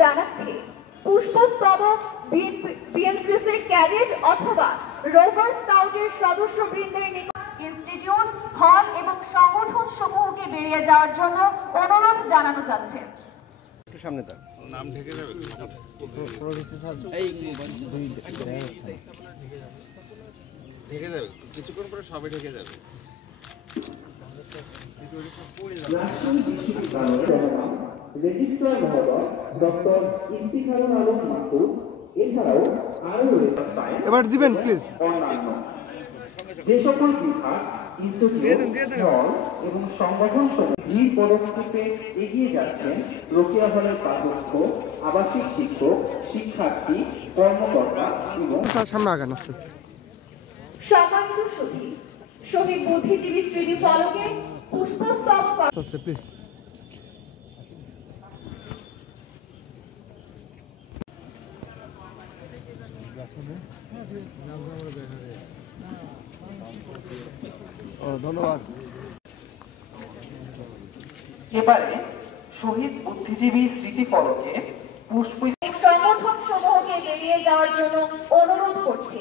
জানাচ্ছে পুষ্পস্তবক বিএনসিসির ক্যাডেট অথবা রোভার স্কাউটের সদস্যবৃন্দের নিকট ইনস্টিটিউট হল এবং সংগঠন সমূহকে বেরিয়ে যাওয়ার জন্য অনুরোধ জানানো যাচ্ছে। সামনে তার নাম ঢেকে যাবে, ঢেকে যাবে, কিছুক্ষণ পরে সবাই ঢেকে যাবে। রেজিস্ট্রার মহোদয় ডক্টর ইফতিখারুল আলম মাসুদ, এছাড়াও আরো রয়েছে এবার দিবেন প্লিজ অন্যান্য যে সকল বিভাগ, ইনস্টিটিউট, হল এবং সংগঠন সমূহ পদক্ষেপে এগিয়ে যাচ্ছেন রোকেয়া হলের প্রাধ্যক্ষ, আবাসিক শিক্ষক, শিক্ষার্থী, কর্মকর্তা এবং সামনে আগান আস্তে সম্মানিত শহীদ বুদ্ধিজীবী স্মৃতি ফলকে পুষ্পস্তবক আস্তে প্লিজ। ধন্যবাদ। এবারে শহীদ বুদ্ধিজীবী স্মৃতি ফলকে পুষ্প সংগঠন সমূহকে বেরিয়ে যাওয়ার জন্য অনুরোধ করছি।